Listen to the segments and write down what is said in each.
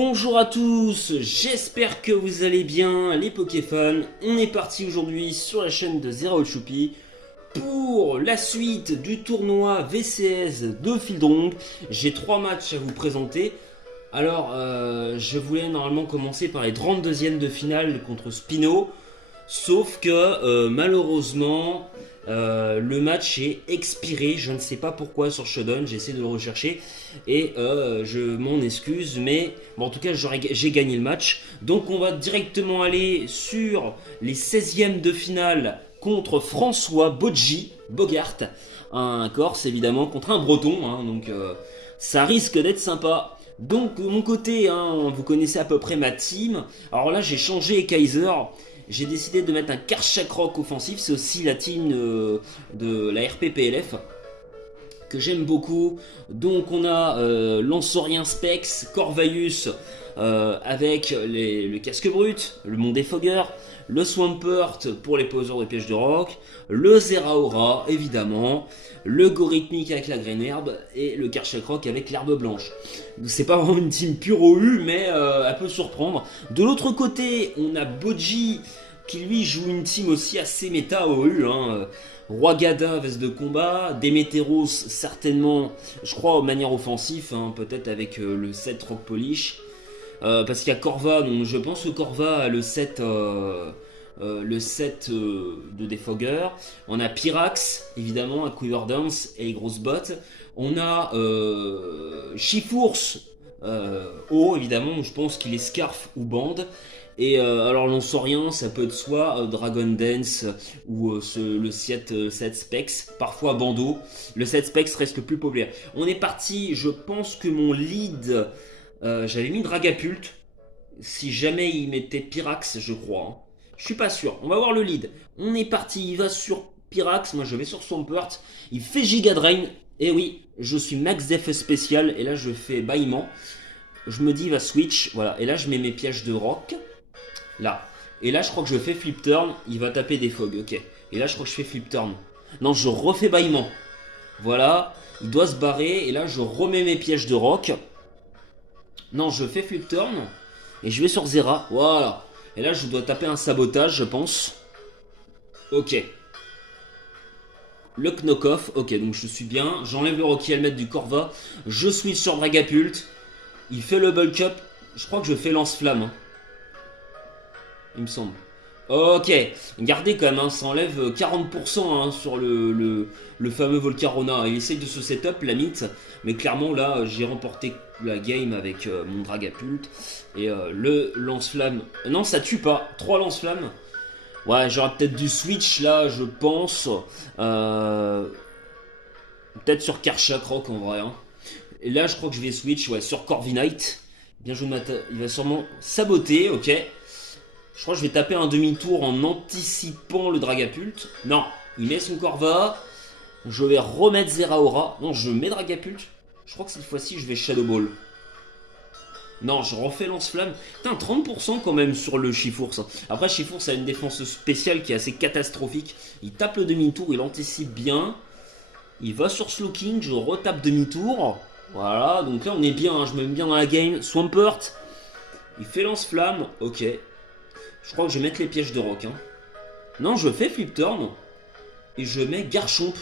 Bonjour à tous, j'espère que vous allez bien les Pokéfans. On est parti aujourd'hui sur la chaîne de Zeraol Choupi pour la suite du tournoi VCS de Fieldrong. J'ai 3 matchs à vous présenter. Alors, je voulais normalement commencer par les 32e de finale contre Spino. Sauf que malheureusement, le match est expiré. Je ne sais pas pourquoi sur Showdown, j'essaie de le rechercher. Et je m'en excuse, mais bon, en tout cas, j'ai gagné le match. Donc on va directement aller sur les 16e de finale contre François Bogart. Un Corse évidemment, contre un Breton. Donc ça risque d'être sympa. Donc de mon côté, vous connaissez à peu près ma team. Alors là, j'ai changé Kaiser. J'ai décidé de mettre un Karchak Rock offensif. C'est aussi la team de la RPPLF que j'aime beaucoup. Donc on a Lansorien Spex, Corvaius avec le casque brut, le Mont Defogger, le Swampert pour les poseurs de pièges de roc, le Zeraora évidemment, le Gorithmic avec la graine herbe et le Karchak Rock avec l'herbe blanche. C'est pas vraiment une team pure OU, mais elle peut surprendre. De l'autre côté, on a Boji qui lui joue une team aussi assez méta OU. Roi Gada veste de combat, Demeteros certainement, je crois, de manière offensive, peut-être avec le set Rock Polish. Parce qu'il y a Corva, donc je pense que Corva a le set de Defogger. On a Pyrax, évidemment, à Quiver Dance et les grosses bottes. On a Chifours, évidemment, je pense qu'il est Scarf ou Bande. Et alors Lansorien, ça peut être soit Dragon Dance ou le set Specs, parfois Bandeau. Le set Specs reste le plus populaire. On est parti, je pense que mon lead, j'avais mis Dragapult. Si jamais il mettait Pyrax, je crois. Je suis pas sûr, on va voir le lead. On est parti, il va sur Pyrax, moi je vais sur Swampert. Il fait Giga Drain, et oui, je suis Max Def spécial, et là je fais bâillement. Je me dis il va switch, voilà, et là je mets mes pièges de rock. Là. Et là, je crois que je fais flip turn. Il va taper des fogs. Ok. Et là, je crois que je fais flip turn. Non, je refais bâillement. Voilà. Il doit se barrer. Et là, je remets mes pièges de rock. Non, je fais flip turn. Et je vais sur Zera. Voilà. Et là, je dois taper un sabotage, je pense. Ok. Le knock-off. Ok, donc je suis bien. J'enlève le Rocky Helmet du Corva. Je switch sur Dragapult. Il fait le bulk up. Je crois que je fais lance-flamme. Il me semble. Ok, regardez quand même, ça enlève 40% sur le fameux Volcarona. Il essaye de se setup, la mythe, mais clairement là, j'ai remporté la game avec mon Dragapult. Et le lance-flamme. Non, ça tue pas. 3 lance-flammes. Ouais, j'aurais peut-être du switch là, je pense. Peut-être sur Karchak Rock en vrai. Et là, je crois que je vais switch sur Corviknight. Bien joué, il va sûrement saboter, ok. Je crois que je vais taper un demi-tour en anticipant le Dragapult. Non, il met son Corva. Je vais remettre Zeraora. Non, je mets Dragapult. Je crois que cette fois-ci, je vais Shadow Ball. Non, je refais lance-flamme. Putain, 30% quand même sur le Chifours. Après, Chifours a une défense spéciale qui est assez catastrophique. Il tape le demi-tour, il anticipe bien. Il va sur Slowking, je retape demi-tour. Voilà, donc là, on est bien. Je me mets bien dans la game. Swampert, il fait lance-flamme. Ok. Je crois que je vais mettre les pièges de rock. Non, je fais flip turn. Et je mets Garchomp.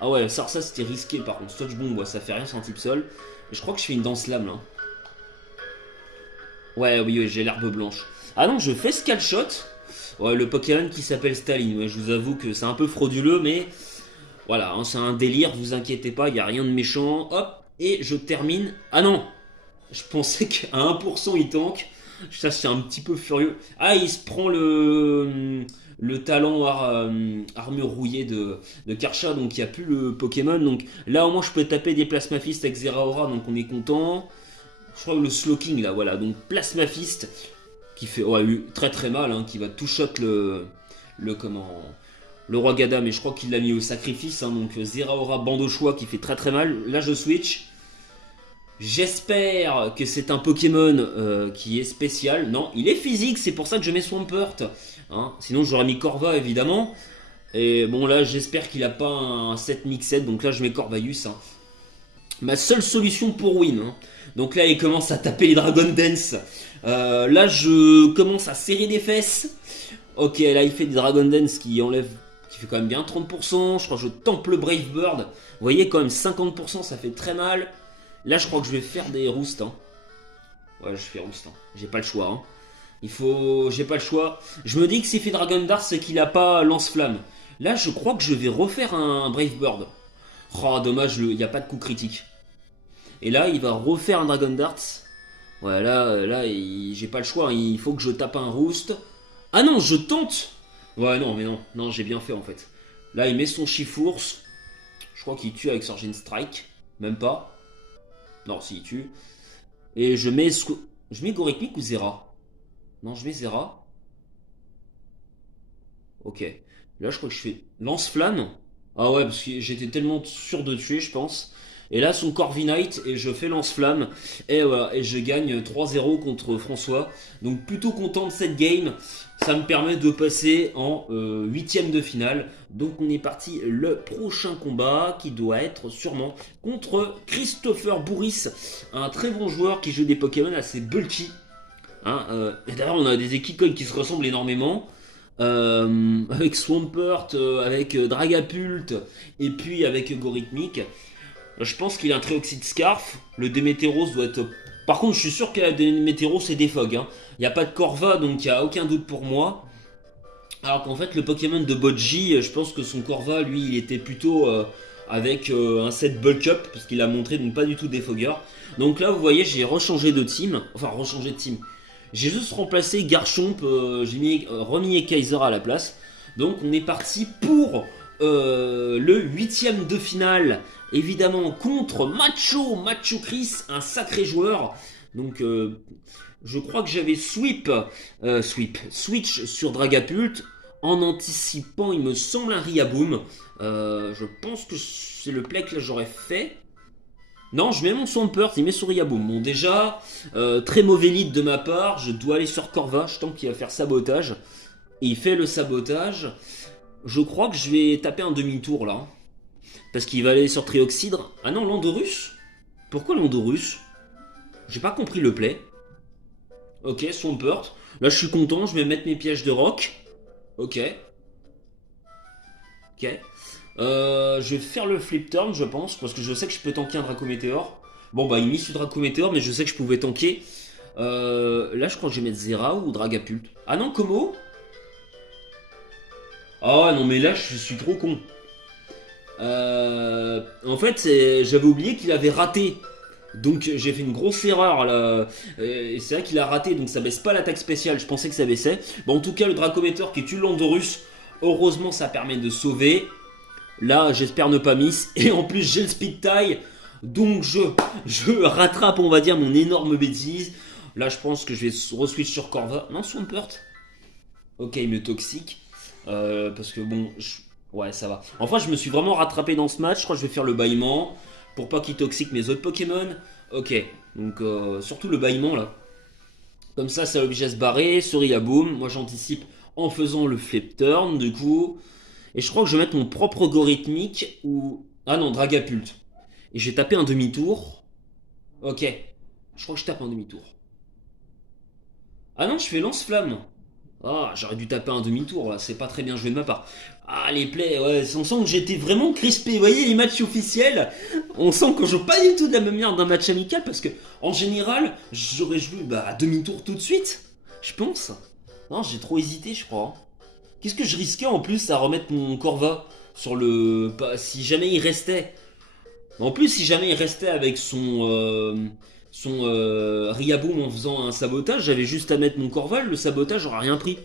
Ah ouais, ça c'était risqué par contre. Touch bomb, ça fait rien sur un type sol. Et je crois que je fais une danse lame là. Ouais, oui, j'ai l'herbe blanche. Ah non, je fais Scale Shot. Ouais, le Pokémon qui s'appelle Staline. Ouais, je vous avoue que c'est un peu frauduleux, mais voilà, c'est un délire, vous inquiétez pas, il n'y a rien de méchant. Hop, et je termine. Ah non, je pensais qu'à 1% il tank. Ça, c'est un petit peu furieux. Ah, il se prend le talent armure rouillée de Karcha, donc il n'y a plus le Pokémon. Donc là, au moins, je peux taper des Plasma Fist avec Zeraora, donc on est content. Je crois que le Slowking, là, voilà. Donc Plasma Fist, qui fait très très mal, qui va tout shot le Roi Gada, mais je crois qu'il l'a mis au sacrifice. Donc Zeraora Bandochois qui fait très très mal. Là, je switch. J'espère que c'est un Pokémon qui est spécial. Non, il est physique, c'est pour ça que je mets Swampert. Sinon, j'aurais mis Corva, évidemment. Et bon, là, j'espère qu'il n'a pas un set mixed. Donc là, je mets Corvaius. ma seule solution pour win. Hein. Donc là, il commence à taper les Dragon Dance. Là, je commence à serrer des fesses. Ok, là, il fait des Dragon Dance qui fait quand même bien 30%. Je crois que je temple le Brave Bird. Vous voyez, quand même 50%, ça fait très mal. Là, je crois que je vais faire des roosts. Hein. Ouais, je fais roost. Hein. J'ai pas le choix. Hein. J'ai pas le choix. Je me dis que s'il fait Dragon Dart, c'est qu'il a pas lance-flamme. Là, je crois que je vais refaire un Brave Bird. Oh, dommage, il n'y a pas de coup critique. Et là, il va refaire un Dragon Dart. Ouais, là j'ai pas le choix. Il faut que je tape un roost. Ah non, je tente. Ouais, non, mais non. Non, j'ai bien fait, en fait. Là, il met son Chifours. Je crois qu'il tue avec Surgeon Strike. Même pas. Non, si, il tue. Et je mets Gorikmik ou Zera? Non, je mets Zera. Ok. Là, je crois que je fais lance-flamme. Ah ouais, parce que j'étais tellement sûr de tuer, je pense. Et là, son Corviknight, et je fais lance-flamme. Et voilà, et je gagne 3-0 contre François. Donc, plutôt content de cette game. Ça me permet de passer en 8ème de finale. Donc, on est parti. Le prochain combat, qui doit être sûrement contre Christopher Bourris. Un très bon joueur qui joue des Pokémon assez bulky. Hein, et d'ailleurs, on a des équipes qui se ressemblent énormément. Avec Swampert, avec Dragapult et puis avec Gorikmik. Je pense qu'il a un Trioxide Scarf. Le Démétéros doit être. Par contre, je suis sûr que le Démétéros c'est des Fog. Hein. Il n'y a pas de Corva, donc il n'y a aucun doute pour moi. Alors qu'en fait, le Pokémon de Bodji, je pense que son Corva, lui, il était plutôt avec un set Bulk Up, parce qu'il a montré donc pas du tout des Fogger. Donc là, vous voyez, j'ai rechangé de team. Enfin, rechangé de team. J'ai juste remplacé Garchomp, j'ai remis Kaiser à la place. Donc on est parti pour le 8ème de finale, évidemment contre Macho Chris, un sacré joueur. Donc je crois que j'avais switch sur Dragapult en anticipant, il me semble, un Riaboom. Je pense que c'est le play que j'aurais fait. Non, je mets mon Swampert, il met sur Riaboom. Bon, déjà, très mauvais lead de ma part. Je dois aller sur Corva, je tente qu'il va faire sabotage. Et il fait le sabotage. Je crois que je vais taper un demi-tour là. Parce qu'il va aller sur Trioxydre. Ah non, Landorus. Pourquoi Landorus? J'ai pas compris le play. Ok, Swampert. Là, je suis content, je vais mettre mes pièges de rock. Ok. Ok. Je vais faire le flip turn, je pense, parce que je sais que je peux tanker un Dracométéor. Bon, bah, il mise sur Dracométéor, mais je sais que je pouvais tanker. Là, je crois que je vais mettre Zera ou Dragapult. Ah non, Como? Ah non, mais là, je suis trop con. En fait, j'avais oublié qu'il avait raté. Donc, j'ai fait une grosse erreur là. Et c'est vrai qu'il a raté, donc ça baisse pas l'attaque spéciale. Je pensais que ça baissait. Bon, en tout cas, le Dracométéor qui tue Landorus, heureusement, ça permet de sauver. Là, j'espère ne pas miss. Et en plus, j'ai le speed tie. Donc, je rattrape, on va dire, mon énorme bêtise. Là, je pense que je vais re-switch sur Corva. Non, Swampert. Ok, il me toxique. Parce que bon, ouais, ça va. Enfin, je me suis vraiment rattrapé dans ce match. Je crois que je vais faire le bâillement. Pour pas qu'il toxique mes autres Pokémon. Ok, donc surtout le bâillement là. Comme ça l'oblige à se barrer. Sur Riaboom. Moi, j'anticipe en faisant le flip turn, du coup. Et je crois que je vais mettre mon propre Gorikmik ou... Ah non, Dragapult. Et je vais taper un demi-tour. Ok. Je crois que je tape un demi-tour. Ah non, je fais lance-flamme. Ah, j'aurais dû taper un demi-tour là, c'est pas très bien joué de ma part. Ah, les plays, ouais, on sent que j'étais vraiment crispé. Vous voyez, les matchs officiels, on sent qu'on joue pas du tout de la même manière d'un match amical parce que, en général, j'aurais joué à demi-tour tout de suite. Je pense. Non, j'ai trop hésité, je crois. Qu'est-ce que je risquais en plus à remettre mon Corva sur le... Si jamais il restait. En plus, si jamais il restait avec son Riaboom en faisant un sabotage, j'avais juste à mettre mon Corval, le sabotage j'aurais rien pris.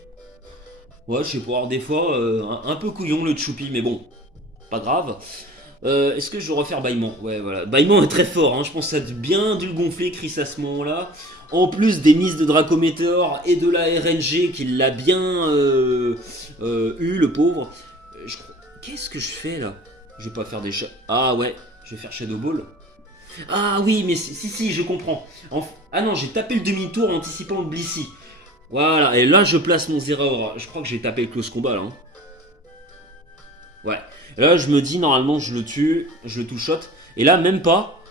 Ouais, je sais pas, des fois, un peu couillon le Choupi, mais bon, pas grave. Est-ce que je vais refaire bâillement? Ouais, voilà. Bâillement est très fort, hein. Je pense que ça a bien dû le gonfler, Chris, à ce moment-là. En plus des mises de Dracométéor et de la RNG qu'il l'a bien eu, le pauvre. Qu'est-ce que je fais là? Je vais pas faire des chats. Ah ouais, je vais faire Shadow Ball. Ah oui, mais si, je comprends. Ah non, j'ai tapé le demi-tour en anticipant le Blissey. Voilà, et là je place mon Zeraora. Je crois que j'ai tapé le close combat là. Hein. Ouais. Et là je me dis, normalement je le tue, je le two-shot. Et là même pas.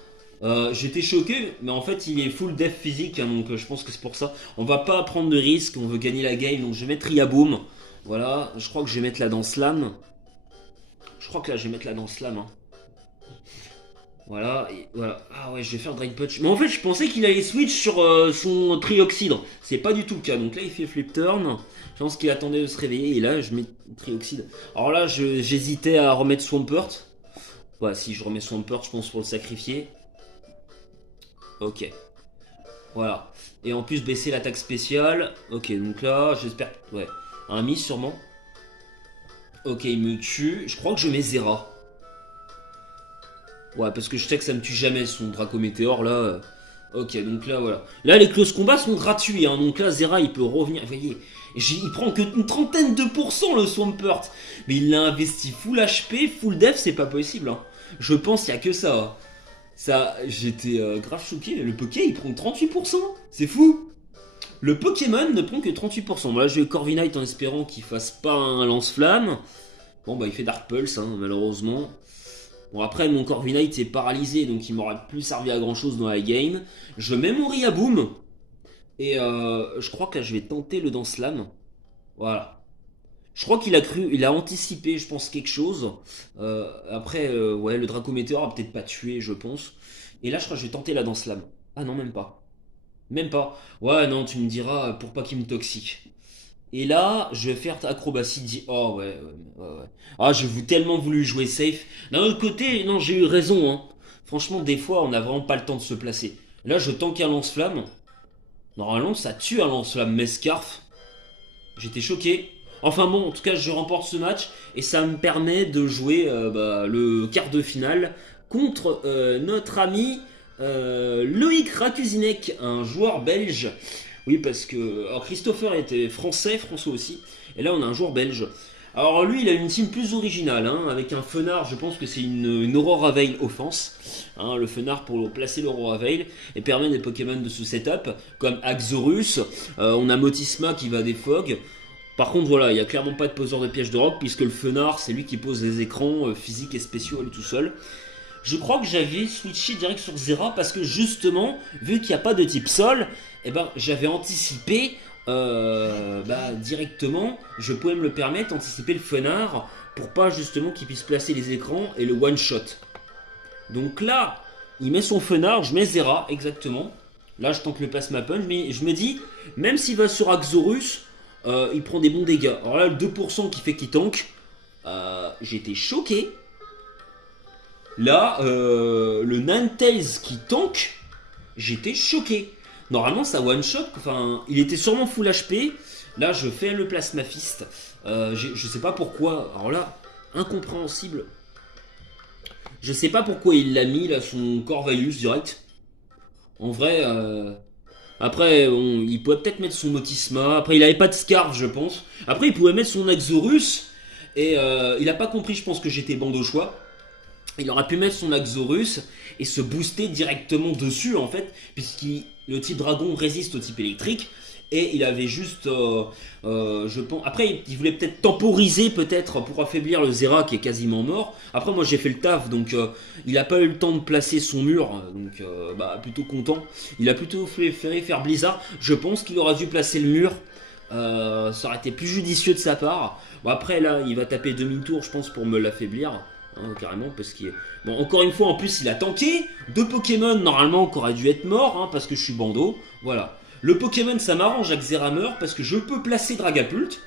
J'étais choqué, mais en fait il est full def physique, hein, donc je pense que c'est pour ça. On va pas prendre de risques, on veut gagner la game, donc je vais mettre Riaboom. Voilà, je crois que je vais mettre la dans Slam. Je crois que là je vais mettre la dans Slam. Hein. Voilà, et voilà. Ah ouais, je vais faire Drain Punch. Mais en fait, je pensais qu'il allait switch sur son Trioxydre. C'est pas du tout le cas. Donc là, il fait Flip Turn. Je pense qu'il attendait de se réveiller. Et là, je mets Trioxydre. Alors là, j'hésitais à remettre Swampert. Ouais, si je remets Swampert, je pense pour le sacrifier. Ok. Voilà. Et en plus, baisser l'attaque spéciale. Ok, donc là, j'espère. Ouais. Un miss sûrement. Ok, il me tue. Je crois que je mets Zera. Ouais, parce que je sais que ça me tue jamais son Draco Météore là. Ok, donc là voilà. Là, les close combats sont gratuits. Hein, donc là, Zera il peut revenir. Vous voyez, il prend que une trentaine de pourcents le Swampert. Mais il l'a investi full HP, full def, c'est pas possible. Hein. Je pense qu'il y a que ça. Hein. Ça, j'étais grave choqué. Le Poké il prend 38%. C'est fou. Le Pokémon ne prend que 38%. Bon, là, je vais Corviknight en espérant qu'il fasse pas un lance-flamme. Bon, bah, il fait Dark Pulse, hein, malheureusement. Bon, après, mon Corviknight est paralysé, donc il m'aurait plus servi à grand chose dans la game. Je mets mon Riaboom. Et je crois que là, je vais tenter le Dance Slam. Voilà. Je crois qu'il a cru, il a anticipé, je pense, quelque chose. Après, ouais, le Draco Météore a peut-être pas tué, je pense. Et là, je crois que je vais tenter la Dance Slam. Ah non, même pas. Même pas. Ouais, non, tu me diras pour pas qu'il me toxique. Et là, je vais faire acrobatie. Oh ouais, ouais, ouais. Ah, tellement voulu jouer safe. D'un autre côté, non, j'ai eu raison. Hein. Franchement, des fois, on n'a vraiment pas le temps de se placer. Là, je tank un lance-flamme. Normalement, ça tue un lance-flamme. Mais Scarf, j'étais choqué. Enfin bon, en tout cas, je remporte ce match. Et ça me permet de jouer le quart de finale contre notre ami Loïc Rakuzinek, un joueur belge. Oui, parce que alors Christopher était français, François aussi, et là on a un joueur belge. Alors lui, il a une team plus originale, hein, avec un Fenard, je pense que c'est une Aurora Veil offense. Hein, le Fenard pour placer l'Aurora Veil et permet des Pokémon de ce setup, comme Axorus, on a Motisma qui va des Fog. Par contre, voilà, il n'y a clairement pas de poseur de pièges de rock, puisque le Fenard, c'est lui qui pose les écrans physiques et spéciaux à lui tout seul. Je crois que j'avais switché direct sur Zera parce que justement, vu qu'il n'y a pas de type sol, eh ben, j'avais anticipé directement, je pouvais me le permettre, anticiper le Fenard pour pas justement qu'il puisse placer les écrans et le one shot. Donc là, il met son Fenard, je mets Zera exactement. Là, je tente le plasma punch, mais je me dis, même s'il va sur Axorus, il prend des bons dégâts. Alors là, le 2% qui fait qu'il tank, j'étais choqué. Là, le Ninetales qui tank, j'étais choqué. Normalement, ça one shot, enfin, il était sûrement full HP. Là, je fais le Plasma Fist. Je sais pas pourquoi. Alors là, incompréhensible. Je sais pas pourquoi il l'a mis là, son Corvalus direct. En vrai, après, il pouvait peut-être mettre son Motisma. Après, il avait pas de Scarf, je pense. Après, il pouvait mettre son Axorus. Et il a pas compris, je pense, que j'étais bande au choix. Il aurait pu mettre son Axorus et se booster directement dessus en fait, puisque le type dragon résiste au type électrique. Et il avait juste, je pense. Après, il voulait peut-être temporiser, peut-être pour affaiblir le Zera qui est quasiment mort. Après, moi j'ai fait le taf, donc il n'a pas eu le temps de placer son mur, donc plutôt content. Il a plutôt préféré faire Blizzard. Je pense qu'il aurait dû placer le mur. Ça aurait été plus judicieux de sa part. Bon, après là, il va taper demi-tour, je pense, pour me l'affaiblir. Hein, carrément parce qu'il est... Bon, encore une fois, en plus il a tanké 2 Pokémon normalement qui auraient dû être morts, hein, parce que je suis bandeau, voilà. Le Pokémon ça m'arrange avec Xeramer parce que je peux placer Dragapult.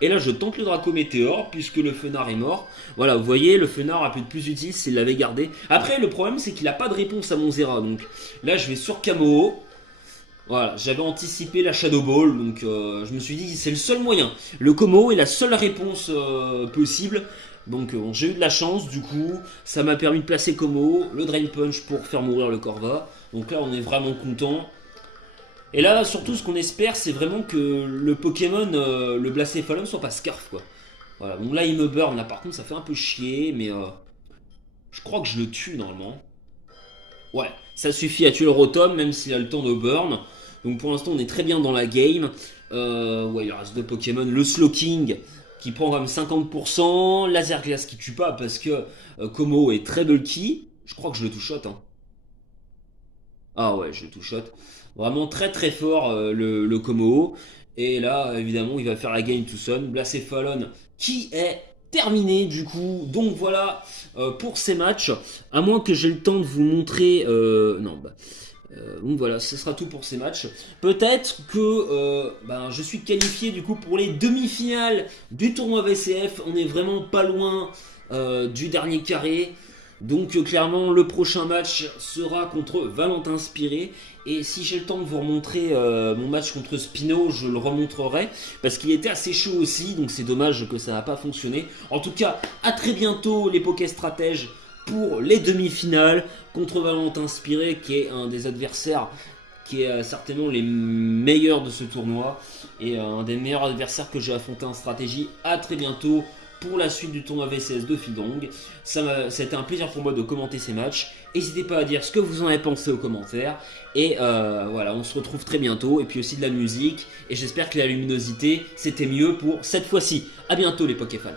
Et là je tente le Draco Météore puisque le Fenard est mort. Voilà, vous voyez, le Fenard a pu être plus utile s'il l'avait gardé. Après le problème c'est qu'il n'a pas de réponse à mon Zera, donc là je vais sur Camo. Voilà, j'avais anticipé la Shadow Ball, donc je me suis dit c'est le seul moyen. Le Como est la seule réponse possible. Donc j'ai eu de la chance, du coup, ça m'a permis de placer Como, le Drain Punch pour faire mourir le Corva. Donc là, on est vraiment content. Et là, surtout, ce qu'on espère, c'est vraiment que le Pokémon, le Blacéphalum, soit pas Scarf, quoi. Voilà, donc là, il me burn, là, par contre, ça fait un peu chier, mais je crois que je le tue, normalement. Ouais, ça suffit à tuer le Rotom, même s'il a le temps de burn. Donc pour l'instant, on est très bien dans la game. Ouais, il reste 2 Pokémon. Le Slowking, qui prend quand même 50%. Laser Glace qui tue pas parce que Como est très bulky. Je crois que je le two-shot. Hein. Ah ouais, je le two-shot. Vraiment très très fort le Komo. Et là, évidemment, il va faire la game tout seul. Blacéphalones qui est terminé du coup. Donc voilà pour ces matchs. À moins que j'ai le temps de vous montrer... non, bah... donc voilà, ce sera tout pour ces matchs. Peut-être que je suis qualifié du coup pour les demi-finales du tournoi VCF. On est vraiment pas loin du dernier carré. Donc clairement le prochain match sera contre Valentin Spiré. Et si j'ai le temps de vous remontrer mon match contre Spino, je le remontrerai. Parce qu'il était assez chaud aussi, donc c'est dommage que ça n'a pas fonctionné. En tout cas, à très bientôt les Pokéstratèges pour les demi-finales contre Valentin Spiré, qui est un des adversaires qui est certainement les meilleurs de ce tournoi et un des meilleurs adversaires que j'ai affronté en stratégie. À très bientôt pour la suite du tournoi VCS de Fidong. C'était un plaisir pour moi de commenter ces matchs. N'hésitez pas à dire ce que vous en avez pensé aux commentaires. Et voilà, on se retrouve très bientôt. Et puis aussi de la musique. Et j'espère que la luminosité, c'était mieux pour cette fois-ci. A bientôt les Pokéfans.